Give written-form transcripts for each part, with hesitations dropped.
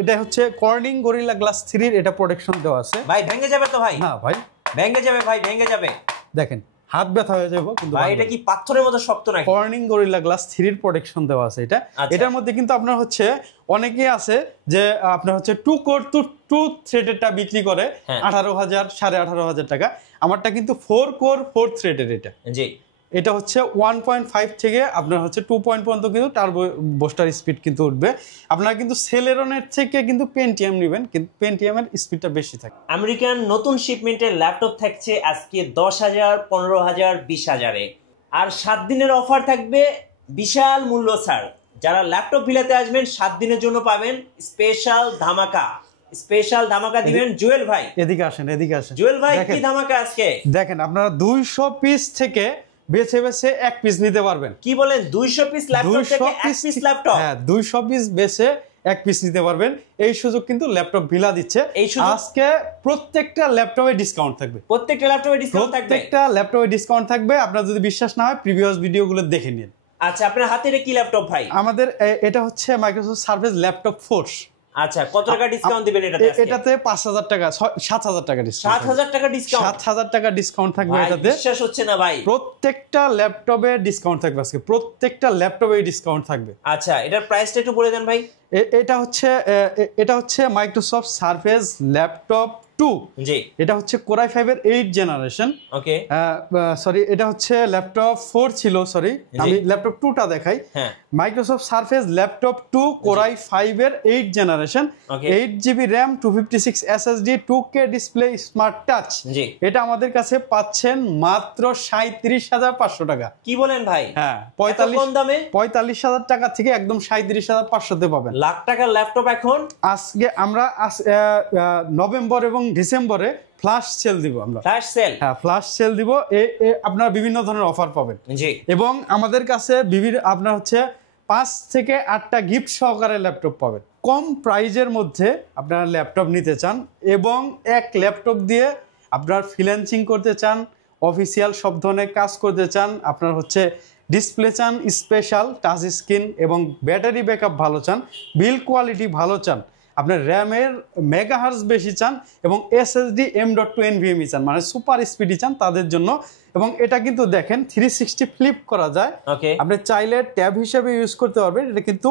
এটা হচ্ছে Corning gorilla glass 3 এর এটা প্রোটেকশন দেওয়া আছে। ভাই ভেঙে যাবে তো ভাই? না ভাই ভেঙে যাবে ভাই, ভেঙে যাবে। দেখেন হাত ব্যথা হয়ে যাবে কিন্তু ভাই এটা কি পাথরের মতো শক্ত নাকি? কর্নিং গরিলা গ্লাস 3 এর প্রোটেকশন দেওয়া আছে এটা। এটার মধ্যে কিন্তু আপনার হচ্ছে অনেকেই আছে যে আপনার হচ্ছে 2 কোর 2 থ্রেডেরটা বিক্রি করে 18,000 18,500 টাকা। আমারটা কিন্তু 4 কোর 4 থ্রেডের এটা। জি এটা হচ্ছে 1.5 থেকে আপনার হচ্ছে 2 পয়েন্ট পর্যন্ত কিন্তু টার্বো বুস্টার স্পিড কিন্তু উঠবে। আপনারা কিন্তু সেলেরনের থেকে কিন্তু পেন্টিয়াম নেবেন, কিন্তু পেন্টিয়ামের স্পিডটা বেশি থাকে। আমেরিকান নতুন শিপমেন্টের ল্যাপটপ থাকছে আজকে 10,000, 15,000, 20,000-এ। আর 7 দিনের অফার থাকবে বিশাল মূল্য ছাড়। যারা ল্যাপটপ ভিলাতে আসবেন 7 দিনের জন্য পাবেন স্পেশাল ধামাকা। স্পেশাল ধামাকা দিবেন জুয়েল ভাই। এদিকে আসেন, এদিকে আসেন জুয়েল ভাই, কি ধামাকা আজকে? দেখেন আপনারা 200 পিস থেকে বেছে বেছে এক পিস নিতে পারবেন। কি বলেন? 200 পিস ল্যাপটপ থেকে এক পিস ল্যাপটপ? হ্যাঁ 200 পিস বেছে এক পিস নিতে পারবেন। এই সুযোগ কিন্তু ল্যাপটপ ভিলা দিচ্ছে। আজকে প্রত্যেকটা ল্যাপটপে ডিসকাউন্ট থাকবে। প্রত্যেকটা ল্যাপটপে ডিসকাউন্ট থাকবে? প্রত্যেকটা ল্যাপটপে ডিসকাউন্ট থাকবে। আপনারা যদি বিশ্বাস না হয় প্রিভিয়াস ভিডিওগুলো দেখে নিন। আচ্ছা আপনার হাতে এটা কি ল্যাপটপ ভাই? আমাদের এটা হচ্ছে মাইক্রোসফট সার্ফেস ল্যাপটপ ফোর্স। আচ্ছা কত টাকা ডিসকাউন্ট দিবেন এটাতে? এটাতে 5,000 টাকা 7,000 টাকা ডিসকাউন্ট। 7,000 টাকা ডিসকাউন্ট? 7,000 টাকা ডিসকাউন্ট থাকবে এটাতে। বিশ্বাস হচ্ছে না ভাই। প্রত্যেকটা ল্যাপটপে ডিসকাউন্ট থাকবে আজকে, প্রত্যেকটা ল্যাপটপে ডিসকাউন্ট থাকবে। আচ্ছা এটার প্রাইসটা একটু বলে দেন ভাই। এটা হচ্ছে মাইক্রোসফট সার্ফেস ল্যাপটপ 2। জি এটা হচ্ছে কোর i5 এর 8 জেনারেশন। ওকে সরি এটা হচ্ছে ল্যাপটপ 4 ছিল, সরি আমি ল্যাপটপ 2টা দেখাই। Microsoft surface laptop 2 core i5 এর 8 generation, 8GB RAM, 256 SSD, 2K display, smart touch. এটা আমাদের কাছে পাচ্ছেন মাত্র 37,500 টাকা। কি বলেন ভাই? হ্যাঁ 45,000 টাকা থেকে একদম 37,500 তে পাবেন। লাখ টাকার ল্যাপটপ এখন আজকে আমরা নভেম্বর এবং ডিসেম্বরে ফ্ল্যাশ সেল দিব। আমরা ফ্ল্যাশ সেল, হ্যাঁ ফ্ল্যাশ সেল দিব। আপনারা বিভিন্ন ধরনের অফার পাবেন। জি এবং আমাদের কাছে বিভিন্ন আপনার হচ্ছে 5 থেকে 8টা গিফট সহকারে ল্যাপটপ পাবেন। কম প্রাইজের মধ্যে আপনারা ল্যাপটপ নিতে চান এবং এক ল্যাপটপ দিয়ে আপনার ফ্রিল্যান্সিং করতে চান, অফিসিয়াল সব ধরনের কাজ করতে চান, আপনার হচ্ছে ডিসপ্লে চান স্পেশাল টাচ স্ক্রিন এবং ব্যাটারি ব্যাকআপ ভালো চান, বিল্ড কোয়ালিটি ভালো চান, আপনার র্যামের মেগাহার্জ বেশি চান এবং SSD M.2 NVMe চান, মানে সুপার স্পিডি চান তাদের জন্য। এবং এটা কিন্তু দেখেন 360 ফ্লিপ করা যায়। আপনি চাইলে ট্যাব হিসেবে ইউজ করতে পারবেন। এটা কিন্তু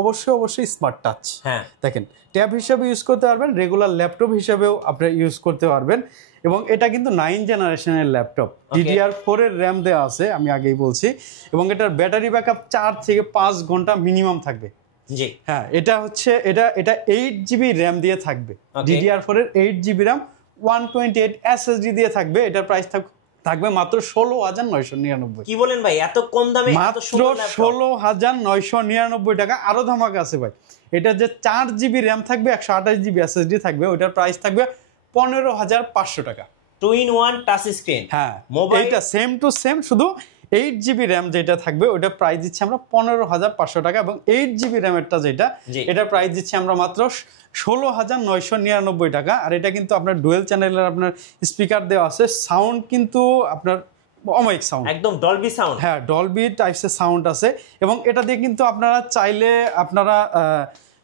অবশ্যই স্মার্ট টাচ। হ্যাঁ দেখেন ট্যাব হিসেবে ইউজ করতে পারবেন, রেগুলার ল্যাপটপ হিসেবেও আপনি ইউজ করতে পারবেন। এবং এটা কিন্তু 9 জেনারেশনের ল্যাপটপ, DDR4 এর র্যাম দেওয়া আছে আমি আগেই বলছি। এবং এটার ব্যাটারি ব্যাকআপ 4 থেকে 5 ঘন্টা মিনিমাম থাকবে। জি হ্যাঁ এটা হচ্ছে এটা 8GB র্যাম দিয়ে থাকবে, DDR4 এর 8GB র্যাম, 128 SSD দিয়ে থাকবে। এটার প্রাইস থাকবে মাত্র 16,999। কি বলেন ভাই এত কম দামে? মাত্র 16,999 টাকা। আরো ধামাকা আছে ভাই, এটা যে 4GB র্যাম থাকবে, 128GB SSD থাকবে, ওইটার প্রাইস থাকবে 15,500 টাকা। 2-in-1 touch screen. হ্যাঁ এটা সেম টু সেম, শুধু 8GB র্যাম যেটা থাকবে ওটার প্রাইস দিচ্ছি আমরা 15,500 টাকা। এবং 8GB র্যামেরটা যেটা এটার প্রাইস দিচ্ছি আমরা মাত্র 16,999 টাকা। আর এটা কিন্তু আপনার ডুয়েল চ্যানেলের আপনার স্পিকার দেওয়া আছে, সাউন্ড কিন্তু আপনার অমাইক সাউন্ড, একদম ডলবি সাউন্ড। হ্যাঁ ডলবি টাইপসের সাউন্ড আছে। এবং এটা দিয়ে কিন্তু আপনারা চাইলে আপনারা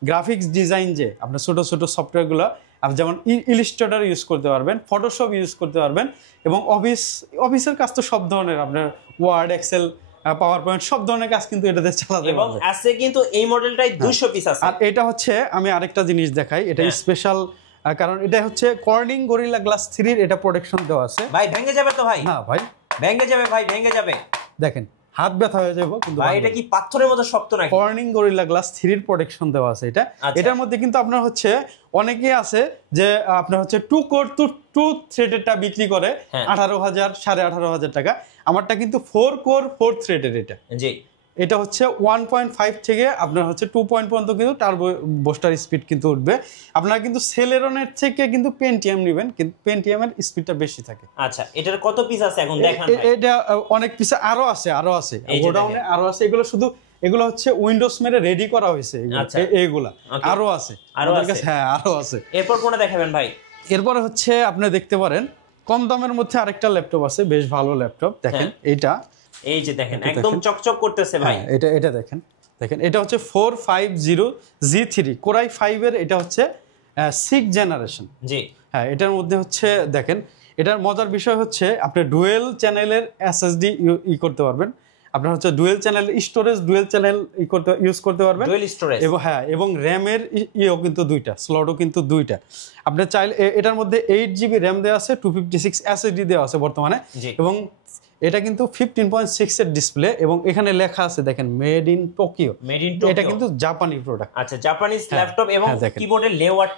গ্রাফিক্স ডিজাইন যে আপনার ছোট ছোট সফটওয়্যারগুলো আপনি যেমন ইলিস্ট্রেটর ইউজ করতে পারবেন, ফটোশপ ইউজ করতে পারবেন। এবং অফিসের কাজ তো সব ধরনের আপনার ওয়ার্ড, এক্সেল, পাওয়ার পয়েন্ট সব ধরনের কাজ কিন্তু এটাতে চালাতে পারবেন। এবং আছে কিন্তু এই মডেলটাই 200 পিস আছে। আর এটা হচ্ছে আমি আরেকটা জিনিস দেখাই, এটা স্পেশাল কারণ এটা হচ্ছে কর্নিং গরিলা গ্লাস 3 এর এটা প্রোটেকশন দেওয়া আছে। ভাই ভেঙে যাবে তো ভাই? না ভাই ভেঙে যাবে ভাই, ভেঙে যাবে। দেখেন হাত ব্যথা হয়ে যাবে কিন্তু ভাই এটা কি পাথরের মতো শক্ত নাকি? কর্নিং গরিলা গ্লাস 3 এর প্রোটেকশন দেওয়া আছে এটা। এটার মধ্যে কিন্তু আপনার হচ্ছে অনেকেই আছে যে আপনার হচ্ছে 2 কোর 2 থ্রেডেরটা বিক্রি করে 18,000 18,500 টাকা। আমারটা কিন্তু 4 কোর 4 থ্রেডের এটা। জি এটা হচ্ছে 1.5 থেকে আপনার হচ্ছে 2 পয়েন্ট পর্যন্ত কিন্তু টার্বো বুস্টার স্পিড কিন্তু উঠবে। আপনারা কিন্তু সেলেরনের থেকে কিন্তু পেন্টিয়াম নেবেন, কিন্তু পেন্টিয়ামের স্পিডটা বেশি থাকে। আচ্ছা এটার কত পিস আছে এখন দেখান ভাই? এটা অনেক পিস আরো আছে গোডাউনে আরো আছে। এগুলো হচ্ছে উইন্ডোজ মেরে রেডি করা হয়েছে এইগুলা, আরো আছে আমাদের কাছে। হ্যাঁ আরো আছে। এরপর কোনটা দেখাবেন ভাই? এরপরে হচ্ছে আপনি দেখতে পারেন কম দামের মধ্যে আরেকটা ল্যাপটপ আছে, বেশ ভালো ল্যাপটপ। দেখেন এইটা, এই যে দেখেন একদম চকচক করতেছে ভাই। এটা দেখেন দেখেন এটা হচ্ছে 450G3 Core i5 এর, এটা হচ্ছে 6th জেনারেশন। জি হ্যাঁ, এটার মধ্যে হচ্ছে দেখেন এটার মজার বিষয় হচ্ছে আপনি ডুয়েল চ্যানেলের এসএসডি করতে পারবেন, আপনার হচ্ছে dual channel storage, dual channel use করতে পারবেন, ডুয়েল স্টোরেজ, এবং হ্যাঁ এবং র্যামের ইও কিন্তু দুইটা, স্লটও কিন্তু দুইটা। আপনি চাইলে এটার মধ্যে 8GB র্যাম দেওয়া আছে, 256 এসএসডি দেওয়া আছে বর্তমানে, এবং এটা কিন্তু 15.6 এর ডিসপ্লে, এবং এখানে লেখা আছে দেখেন মেড ইন টোকিও। এটা কিন্তু জাপানি প্রোডাক্ট। আচ্ছা, জাপানিজ ল্যাপটপ, এবং কিবোর্ডের লেআউট,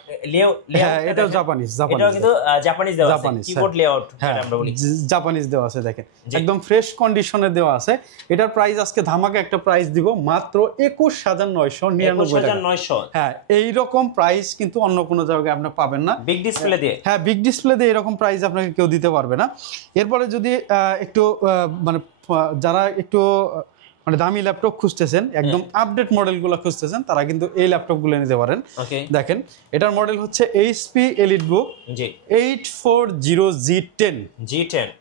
হ্যাঁ এটাও জাপানিজ, এটাও কিন্তু জাপানিজ দেওয়া আছে, কিবোর্ড লেআউট আমরা বলি জাপানিজ দেওয়া আছে। দেখেন একদম ফ্রেশ কন্ডিশনে দেওয়া আছে। এটার প্রাইস আজকে ধামাকা একটা প্রাইস দিব, মাত্র 21,999 টাকা। হ্যাঁ, এই রকম প্রাইস কিন্তু অন্য কোনো জায়গায় আপনি পাবেন না, বিগ ডিসপ্লে দিয়ে। হ্যাঁ, বিগ ডিসপ্লে দিয়ে এরকম প্রাইস আপনাকে কেউ দিতে পারবে না। এরপরে যদি একটু মানে যারা একটু মানে দামি ল্যাপটপ খুঁজতেছেন, একদম আপডেট মডেলগুলো খুঁজতেছেন, তারা কিন্তু এই ল্যাপটপগুলো নিতে পারেন। দেখেন এটার মডেল হচ্ছে HP EliteBook 840G10।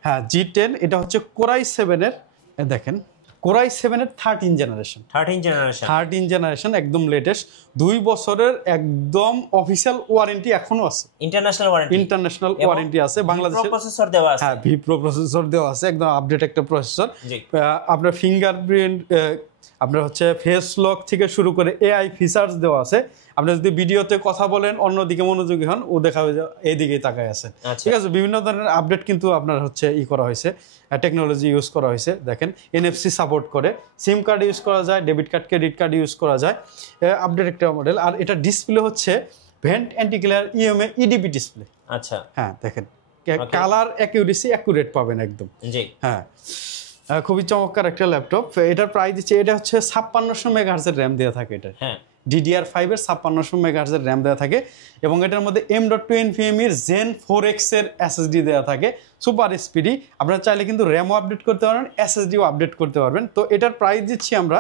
হ্যাঁ, G10। এটা হচ্ছে Core i7 এর, দেখেন Core i7 এর 13 জেনারেশন, একদম লেটেস্ট, 2 বছরের একদম অফিশিয়াল ওয়ারেন্টি এখনো আছে, ইন্টারন্যাশনাল ওয়ারেন্টি আছে। বাংলাদেশের প্রসেসর দেওয়া আছে, হ্যাঁ Vipro প্রসেসর দেওয়া আছে, একদম আপডেট একটা প্রসেসর। আপনার ফিঙ্গারপ্রিন্ট, আপনার হচ্ছে ফেস লক থেকে শুরু করে AI ফিচার্স দেওয়া আছে। আপনি যদি ভিডিওতে কথা বলেন, অন্যদিকে মনোযোগী হন, ও দেখা যায় এইদিকেই তাকায় আছেন। ঠিক আছে, বিভিন্ন ধরনের আপডেট কিন্তু আপনার হচ্ছে করা হয়েছে, টেকনোলজি ইউজ করা হয়েছে। দেখেন NFC সাপোর্ট করে, সিম কার্ড ইউজ করা যায়, debit card, credit card use করা যায়, আপডেট একটা মডেল। আর এটা ডিসপ্লে হচ্ছে vent anti glare EMA EDP display. আচ্ছা, হ্যাঁ দেখেন কালার অ্যাকিউরেসি অ্যাকুরেট পাবেন একদম। জি হ্যাঁ, খুবই চমৎকার একটা ল্যাপটপ। এটার প্রাইস দিচ্ছে, এটা হচ্ছে 5600 মেগাহার্জ এর র্যাম দেওয়া থাকে, এটা DDR5 এর 5600 মেগাহার্জ এর র্যাম দেওয়া থাকে, এবং এটার মধ্যে M.2 NVMe এর Zen 4X এর SSD দেওয়া থাকে, সুপার স্পিডি। আপনারা চাইলে কিন্তু র্যামও আপডেট করতে পারবেন, SSDও আপডেট করতে পারবেন। তো এটার প্রাইস দিচ্ছি আমরা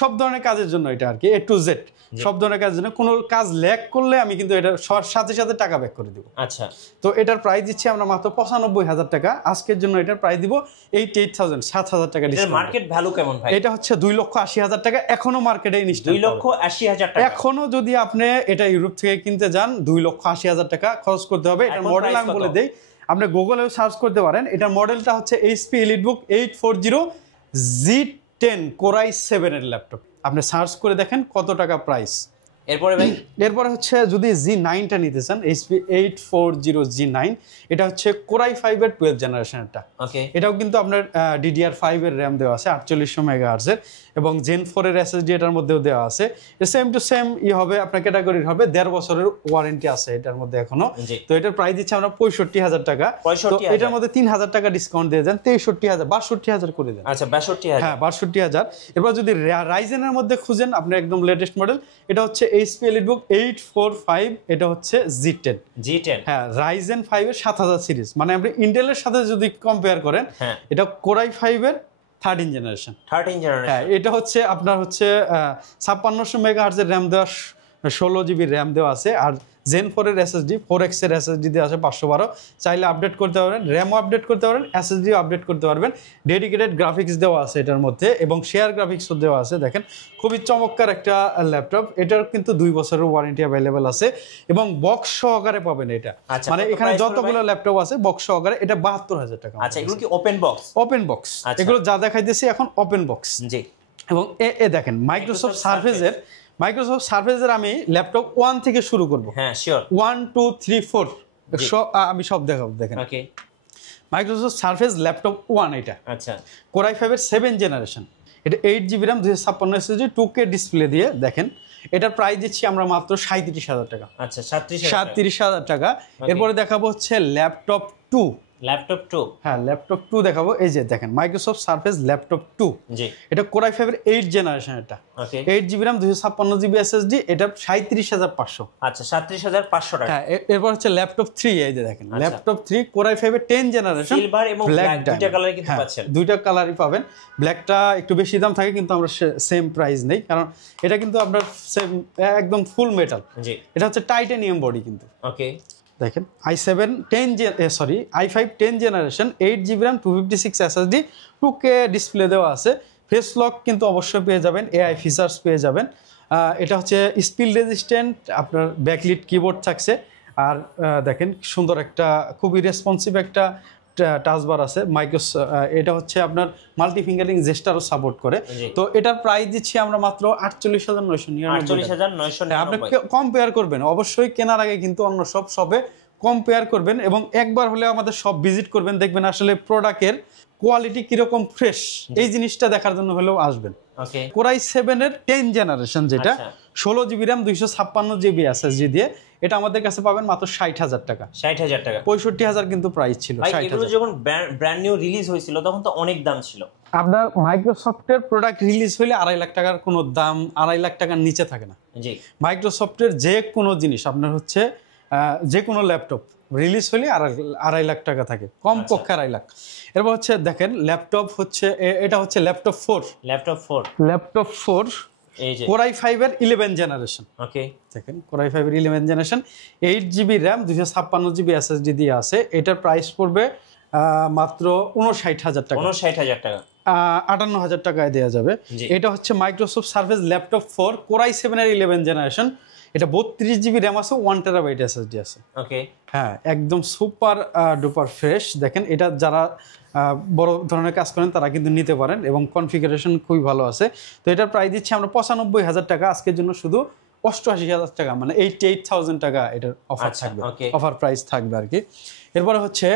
সব ধরনের কাজের জন্য, এটা আর কি A to Z সব ধরনের কাজের জন্য। কোনো কাজ ল্যাগ করলে আমি কিন্তু এটার সাথে সাথে টাকা ব্যাক করে দিব। আচ্ছা, তো এটার প্রাইস দিচ্ছি আমরা মাত্র 95,000 টাকা আজকের জন্য। এটার প্রাইস দিব 88,000, 7,000 টাকা ডিসকাউন্ট। মার্কেট ভ্যালু কেমন ভাই? এটা হচ্ছে 2,80,000 টাকা, এখনো মার্কেটে ইনস্টল 2,80,000 টাকা। এখনো যদি আপনি এটা ইউরোপ থেকে কিনতে যান 2,80,000 টাকা খরচ করতে হবে। এটার মডেল আমি বলে দেই, আপনি গুগলেও সার্চ করতে পারেন। এটার মডেলটা হচ্ছে HP EliteBook 840G10 Core i7 এর ল্যাপটপ। আপনি সার্চ করে দেখেন কত টাকা প্রাইস। এরপরে হচ্ছে যদি G9টা নিতে চান, HP 840G9, এটা হচ্ছে Core i5 এর 12 জেনারেশনটা। এটাও কিন্তু আপনার DDR5 এর র্যাম দেওয়া আছে, 4800 মেগাহার্জ এর, এবং Gen 4 এর SSD এটার মধ্যেও দেওয়া আছে। সেম টু সেম হবে, আপনার ক্যাটাগরির হবে, 1.5 বছরের ওয়ারেন্টি আছে এটার মধ্যে এখনো। তো এটার প্রাইস দিচ্ছে আমরা 65,000 টাকা। তো এটার মধ্যে 3,000 টাকা ডিসকাউন্ট দিয়ে দেন, 63,000, 62,000 করে দেন। আচ্ছা, 62,000। হ্যাঁ, 62,000। এরপর যদি রাইজেনের মধ্যে খুঁজেন, আপনি একদম লেটেস্ট মডেল, এটা হচ্ছে HP EliteBook 845, এটা হচ্ছে G10। হ্যাঁ, Ryzen 5 এর 7000 সিরিজ, মানে আপনি ইন্টেলের সাথে যদি কম্পেয়ার করেন, এটা Core i5 এর 13 জেনারেশন। হ্যাঁ, এটা হচ্ছে আপনার হচ্ছে 5600 মেগাহার্জ এর র্যাম দেওয়া, 16GB র্যাম দেওয়া আছে, আর Zen 4 এর SSD 4X এর SSD দেওয়া আছে 512। চাইলে আপডেট করতে পারবেন, র্যামও আপডেট করতে পারবেন, SSDও আপডেট করতে পারবেন। ডেডিকেটেড গ্রাফিক্স দেওয়া আছে এটার মধ্যে, এবং শেয়ার গ্রাফিক্সও দেওয়া আছে। দেখেন খুবই চমৎকার একটা ল্যাপটপ। এটার কিন্তু 2 বছরের ওয়ারেন্টি অ্যাভেলেবেল আছে, এবং বক্স সহকারে পাবেন এটা। মানে এখানে যতগুলো ল্যাপটপ আছে বক্স সহকারে, এটা 72,000 টাকা। আচ্ছা, এগুলো কি ওপেন বক্স? ওপেন বক্স, এগুলো যা দেখাইতেছি এখন ওপেন বক্স। জি, এবং দেখেন মাইক্রোসফট সারফেসের আমি ল্যাপটপ 1 থেকে শুরু করব। হ্যাঁ, শিওর। 1 2 3 4 আমি সব দেখাবো। দেখেন মাইক্রোসফট সারফেস ল্যাপটপ 1, এটা আচ্ছা Core i5 এর 7 জেনারেশন, এটা 8GB RAM 256 SSD 2K display দিয়ে। দেখেন এটার প্রাইস দিচ্ছি আমরা মাত্র 37,000 টাকা। আচ্ছা, 37,000 টাকা। এরপরে দেখাবো হচ্ছে ল্যাপটপ 2। হ্যাঁ, ল্যাপটপ 2 দেখাবো। এই যে দেখেন মাইক্রোসফট সারফেস ল্যাপটপ 2, এটা Core i5 এর 8 জেনারেশন, এটা 8GB RAM 256GB SSD, এটা 37,500। আচ্ছা, 37,500 টাকা। হ্যাঁ, এরপর হচ্ছে ল্যাপটপ 3, এই যে দেখেন ল্যাপটপ 3 Core i5 এর 10 জেনারেশন, সিলভার এবং ব্ল্যাক দুইটা কালারই কিন্তু পাচ্ছেন। দুইটা কালারই পাবেন। ব্ল্যাকটা একটু বেশি দাম থাকে, কিন্তু আমরা সেম প্রাইস নেই, কারণ এটা কিন্তু আপনার সেম একদম ফুল মেটাল। এটা হচ্ছে টাইটানিয়াম বডি কিন্তু। দেখেন i5 10 generation, 8GB RAM 256 SSD 2K display দেওয়া আছে, ফেস লক কিন্তু অবশ্যই পেয়ে যাবেন, এআই ফিচার্স পেয়ে যাবেন। এটা হচ্ছে স্পিল রেজিস্ট্যান্ট, আপনার ব্যাকলিট কিবোর্ড থাকছে। আর দেখেন সুন্দর একটা খুবই রেসপন্সিভ একটা টাচবার আছে। এটা হচ্ছে আপনার মাল্টি ফিঙ্গারিং জেস্টারও সাপোর্ট করে। তো এটার প্রাইস দিচ্ছি আমরা মাত্র 48,999। আপনি কম্পেয়ার করবেন অবশ্যই, কেনার আগে কিন্তু অন্য সব শপে কম্পেয়ার করবেন এবং একবার হলে আমাদের সব ভিজিট করবেন, দেখবেন আসলে প্রোডাক্টের কোয়ালিটি কিরকম ফ্রেশ, এই জিনিসটা দেখার জন্য হলেও আসবেন। কোরাই 7 এর 10 জেনারেশন, যেটা 16 জিবি র্যাম 256 জিবি এসএসডি দিয়ে, এটা আমাদের কাছে পাবেন মাত্র 60,000 টাকা। 60,000 টাকা, 65,000 কিন্তু প্রাইস ছিল। এগুলো যখন ব্র্যান্ড নিউ রিলিজ হয়েছিল তখন তো অনেক দাম ছিল। আপনার মাইক্রোসফটের প্রোডাক্ট রিলিজ হলে 2.5 লাখ টাকার কোনো দাম 2.5 লাখ টাকার নিচে থাকে না। জি, মাইক্রোসফটের যে কোনো জিনিস আপনার হচ্ছে যে কোনো ল্যাপটপ রিলিজ হলে 2.5 লাখ টাকা থাকে, কমপক্ষে 2.5 লাখ। এরপর হচ্ছে দেখেন ল্যাপটপ হচ্ছে, এটা হচ্ছে ল্যাপটপ 4 এই যে কোরাই 5 এর 11 জেনারেশন। ওকে, দেখেন কোরাই 5 এর 11 generation, 8 GB RAM 256 GB SSD দিয়ে আছে। এটার প্রাইস পড়বে মাত্র 59,000 টাকা। 59,000 টাকা, 58,000 টাকায় দেওয়া যাবে। এটা হচ্ছে মাইক্রোসফট সার্ফেস ল্যাপটপ 4 কোরাই 7 এর 11 জেনারেশন। এটা 32 জিবি র্যাম আছে, 1 টেরাবাইট এসএসডি আছে। ওকে, হ্যাঁ, একদম সুপার ডুপার ফ্রেশ। দেখেন এটা যারা বড় ধরনের কাজ করেন তারা কিন্তু নিতে পারেন এবং কনফিগারেশন খুবই ভালো আছে। তো এটার প্রাইস দিচ্ছি আমরা 95,000 টাকা আজকের জন্য, শুধু 88,000 টাকা, মানে 88,000 টাকা এটার অফার থাকবে, অফার প্রাইস থাকবে আর কি। এরপরে হচ্ছে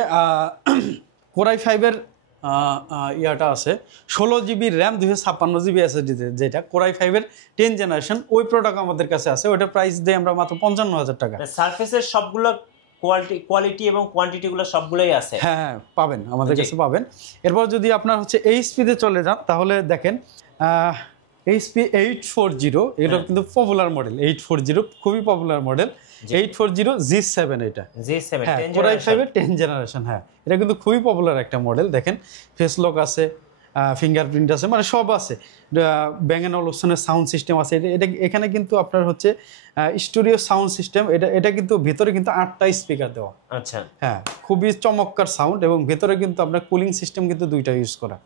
কোরাই 5 এর ইয়াটা আছে 16 জিবি র্যাম 256 জিবি এসএসডি, যেটা কোরাই 5 এর 10 জেনারেশন, ওই প্রোডাক্ট আমাদের কাছে আছে। ওইটার প্রাইস দিয়ে আমরা মাত্র 55,000 টাকা। সারফেসের সবগুলো কোয়ালিটি এবং কোয়ান্টিটি গুলো সবগুলোই আছে। হ্যাঁ, পাবেন আমাদের কাছে পাবেন। এরপর যদি আপনার হচ্ছে এইচপি তে চলে যান, তাহলে দেখেন এইচপি 840, এটা কিন্তু পপুলার মডেল। 840 খুবই পপুলার মডেল। 840 G7, এটা G7 কোরাই 5 এর 10 জেনারেশন। হ্যাঁ, এটা কিন্তু খুবই পপুলার একটা মডেল। দেখেন ফেস লক আছে, ফিঙ্গারপ্রিন্ট আছে, মানে সব আছে। ব্যাং এন্ড অলুপশনের সাউন্ড সিস্টেম আছে। এটা এখানে কিন্তু আপনার হচ্ছে স্টুডিও সাউন্ড সিস্টেম। এটা কিন্তু ভিতরে কিন্তু 8টা স্পিকার দেওয়া। আচ্ছা, হ্যাঁ, খুবই চমৎকার সাউন্ড এবং ভেতরে কিন্তু আপনার কুলিং সিস্টেম কিন্তু 2টা ইউজ করা।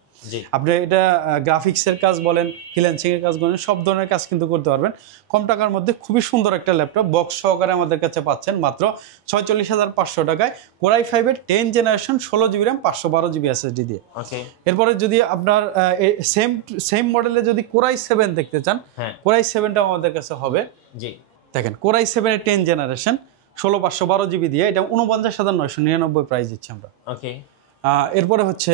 আপনি এটা গ্রাফিক্সের কাজ বলেন, ফ্রিল্যান্সিং এর কাজ বলেন, সব ধরনের কাজ কিন্তু করতে পারবেন। কম টাকার মধ্যে খুবই সুন্দর একটা ল্যাপটপ বক্স সহকারে আমাদের কাছে পাচ্ছেন মাত্র 46,500 টাকায়, কোরাই 5 এর 10 generation 16 GB RAM 512 GB SSD দিয়ে। এরপরে যদি আপনার সেম মডেলে যদি কোরাই 7 দেখতে চান, কোরাই 7টা আমাদের কাছে হবে। জি, দেখেন কোরাই 7 এর 10 জেনারেশন 16,512 জিবি দিয়ে, এটা 49,999 প্রাইস দিচ্ছি আমরা। ওকে, এরপরে হচ্ছে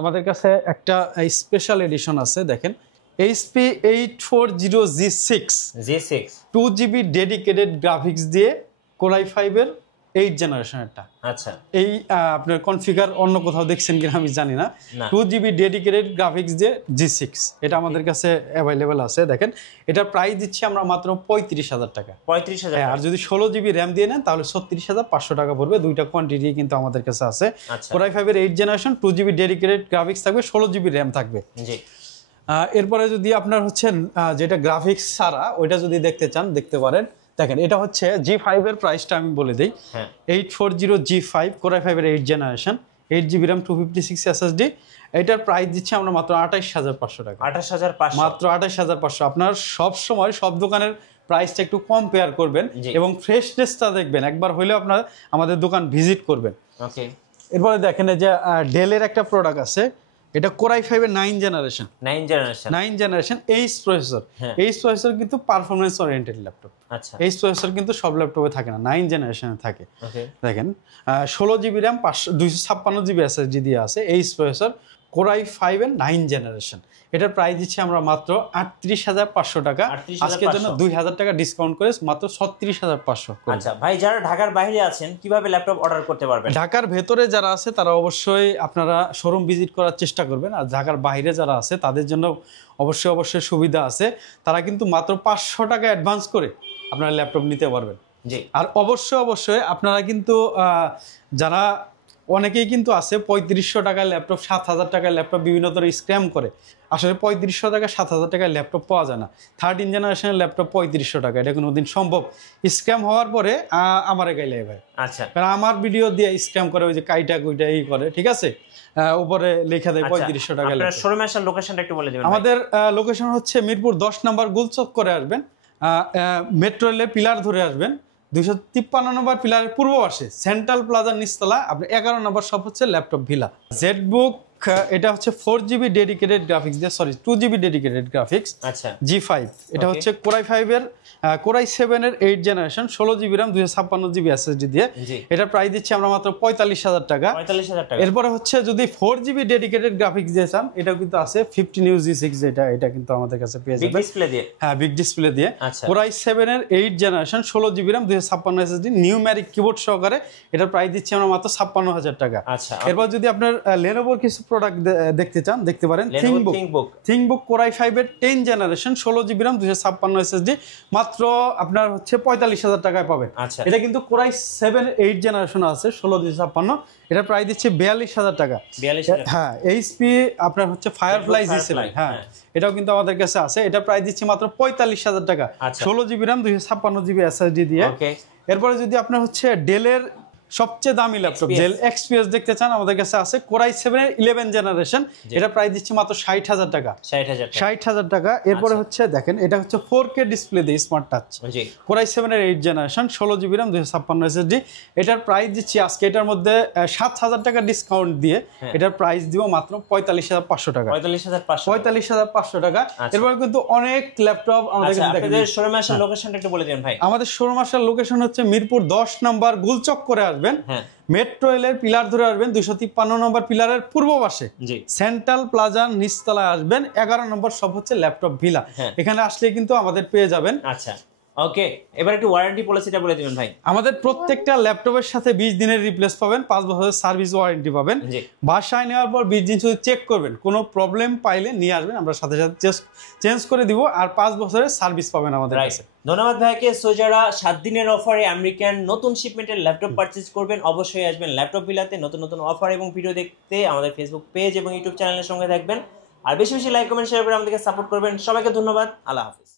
আমাদের কাছে একটা স্পেশাল এডিশন আছে। দেখেন HP 840 G6 2 GB dedicated graphics দিয়ে, কোরাই 5 এর 8 জেনারেশনেরটা। আচ্ছা, এই আপনার কনফিগার অন্য কোথাও দেখছেন কিনা আমি জানি না। 2 জিবি ডেডিকেটেড গ্রাফিক্স দিয়ে G6, এটা আমাদের কাছে অ্যাভেলেবেল আছে। দেখেন এটার প্রাইস দিচ্ছি আমরা মাত্র 35,000 টাকা। 35,000, আর যদি 16 জিবি র্যাম দিয়ে নেন তাহলে 36,500 টাকা পড়বে। দুইটা কোয়ান্টিটি কিন্তু আমাদের কাছে আছে। কোরাই 5 এর 8 জেনারেশন 2 জিবি ডেডিকেটেড গ্রাফিক্স থাকবে, 16 জিবি র্যাম থাকবে। জি, এরপরে যদি আপনার হচ্ছে যেটা গ্রাফিক্স ছাড়া ওইটা যদি দেখতে চান দেখতে পারেন। দেখেন এটা হচ্ছে G5 এর প্রাইসটা আমি বলে দিই। 840 G5 কোরাই 5 এর 8 জেনারেশন, 8 জিবি র্যাম 256 এসএসডি। এটার প্রাইস দিচ্ছি আমরা মাত্র 28,500 টাকা। 28,500, মাত্র 28,500। আপনার সব সময় সব দোকানের প্রাইসটা একটু কম্পেয়ার করবেন এবং ফ্রেশনেসটা দেখবেন, একবার হইলে আপনার আমাদের দোকান ভিজিট করবেন। ওকে, এরপরে দেখেন যে ডেলের একটা প্রোডাক্ট আছে, এটা কোরাই 5 এর 9 generation H processor. H processor কিন্তু পারফরম্যান্স ওরিয়েন্টেড ল্যাপটপ। আচ্ছা, এইচ প্রসেসর কিন্তু সব ল্যাপটপে থাকে না, 9 জেনারেশনে থাকে। দেখেন 16 জিবি র্যাম 256 জিবি এসএসডি দিয়ে আছে। এইচ প্রসেসর কোরাই 5 এর 9 জেনারেশন। এটার প্রাইস দিচ্ছি আমরা মাত্র 38,500 টাকা। আজকের জন্য 2,000 টাকা ডিসকাউন্ট করে মাত্র 36,500। আচ্ছা ভাই, যারা ঢাকার বাইরে আছেন কিভাবে ল্যাপটপ অর্ডার করতে পারবেন? ঢাকার ভেতরে যারা আছে তারা অবশ্যই আপনারা শোরুম ভিজিট করার চেষ্টা করবেন, আর ঢাকার বাইরে যারা আছে তাদের জন্য অবশ্যই সুবিধা আছে। তারা কিন্তু মাত্র 500 টাকা অ্যাডভান্স করে আপনারা ল্যাপটপ নিতে পারবেন। জি, আর অবশ্যই আপনারা কিন্তু যারা অনেকেই কিন্তু আছে 3500 টাকার ল্যাপটপ, 7000 টাকার ল্যাপটপ বিভিন্ন ধরনের স্ক্যাম করে। আসলে 3500 টাকা 7000 টাকার ল্যাপটপ পাওয়া যায় না। 13 জেনারেশনের ল্যাপটপ 3500 টাকা, এটা কোনোদিন সম্ভব? স্ক্যাম হওয়ার পরে আমারে গাইলে ভাই। আচ্ছা, কারণ আমার ভিডিও দিয়ে স্ক্যাম করে, ওই যে কাইটা কুইটা এই করে, ঠিক আছে, উপরে লেখা দেয় 3500 টাকা। আপনার শোরুমে আসার লোকেশনটা একটু বলে দিবেন। আমাদের লোকেশন হচ্ছে মিরপুর 10 নম্বর গুলচক করে আসবেন, মেট্রো রেলের পিলার ধরে আসবেন, 253 নম্বর পিলারের পূর্ব পাশে সেন্ট্রাল প্লাজার নিচতলা আপনি 11 নম্বর শপ হচ্ছে ল্যাপটপ ভিলা। জেটবুক এটা হচ্ছে 4GB ডেডিকেটেড গ্রাফিক্স দিয়ে, সরি 2GB ডেডিকেটেড গ্রাফিক্স। আচ্ছা, G5 এটা হচ্ছে কোরাই 5 এর কোরাই 7 এর 8 generation, 16GB RAM 256GB SSD দিয়ে। এটা প্রাইস দিচ্ছি আমরা মাত্র 45000 টাকা। 45000 টাকা। এরপরে হচ্ছে যদি 4GB ডেডিকেটেড গ্রাফিক্স দিয়ে চান, এটাও কিন্তু আছে 15 G6, এটা কিন্তু আমাদের কাছে পেয়ে যাবেন বিগ ডিসপ্লে দিয়ে। হ্যাঁ, বিগ ডিসপ্লে দিয়ে। কোরাই 7 এর 8 generation, 16GB RAM 256 SSD numeric keyboard সহকারে, এটার প্রাইস দিচ্ছি আমরা মাত্র 56000 টাকা। আচ্ছা, এরপর যদি আপনার লেনোভোর কিছু প্রোডাক্ট দেখতে চান, দেখতে পারেন থিংকবুক কোরাই 5 এর 10 জেনারেশন, 16GB RAM 256 SSD, মাত্র আপনার হচ্ছে 45000 টাকায় পাবেন। এটা কিন্তু কোরাই 7 8 জেনারেশন আছে 16/256, এটা প্রাইস দিচ্ছে 42000 টাকা। হ্যাঁ, এইচপি আপনার হচ্ছে ফায়ারফ্লাই G7, হ্যাঁ এটাও কিন্তু আমাদের কাছে আছে, এটা প্রাইস দিচ্ছে মাত্র 45000 টাকা, 16GB RAM 256GB SSD দিয়ে। এরপরে যদি আপনার হচ্ছে ডেলের সবচেয়ে দামি ল্যাপটপ ডেল এক্সপিএস দেখতে চান, আমাদের কাছে আছে কোরাই 7 এর 11 জেনারেশন, এটা প্রাইস দিচ্ছি মাত্র 60000 টাকা। 60000 টাকা। এরপরে হচ্ছে দেখেন, এটা হচ্ছে 4K ডিসপ্লে দিয়ে স্মার্ট টাচ, কোরাই 7 এর 8 জেনারেশন, 16GB RAM 256 SSD, এটার প্রাইস দিচ্ছি আজকে এটার মধ্যে 7000 টাকা ডিসকাউন্ট দিয়ে এটার প্রাইস দিব মাত্র 45500 টাকা। 45500 টাকা। এরপরে কিন্তু অনেক ল্যাপটপ আমাদের কাছে দেখেন। আপনাদের শোরুমে আসার লোকেশনটা একটু বলে দিন ভাই। আমাদের শোরুম আসার লোকেশন হচ্ছে মিরপুর 10 নম্বর গুলচক করে আসবেন, মেট্রো রেলের পিলার ধরে আসবেন, 253 নম্বর পিলারের পূর্ব পাশে সেন্ট্রাল প্লাজার নিচতলায় আসবেন, 11 নম্বর শপ হচ্ছে ল্যাপটপ ভিলা। এখানে আসলে কিন্তু আমাদের পেয়ে যাবেন। আচ্ছা, ওকে, এবার একটু ওয়ারেন্টি পলিসিটা বলে দিবেন ভাই। আমাদের প্রত্যেকটা ল্যাপটপের সাথে 20 দিনের রিপ্লেস পাবেন, 5 বছরের সার্ভিস ওয়ারেন্টি পাবেন। বাসায় নেওয়ার পর 20 দিন শুধু চেক করবেন, কোনো প্রবলেম পাইলে নিয়ে আসবেন, আমরা সাথে সাথে চেঞ্জ করে দিব, আর 5 বছরের সার্ভিস পাবেন আমাদের কাছে। ধন্যবাদ ভাইকে। সো যারা 7 দিনের অফারে আমেরিকান নতুন শিপমেন্টের ল্যাপটপ পারচেজ করবেন, অবশ্যই আসবেন ল্যাপটপ বিলাতে। নতুন নতুন অফার এবং ভিডিও দেখতে আমাদের ফেসবুক পেজ এবং ইউটিউব চ্যানেলের সঙ্গে থাকবেন, আর বেশি বেশি লাইক কমেন্ট শেয়ার করে আমাদেরকে সাপোর্ট করবেন। সবাইকে ধন্যবাদ, আল্লাহ হাফেজ।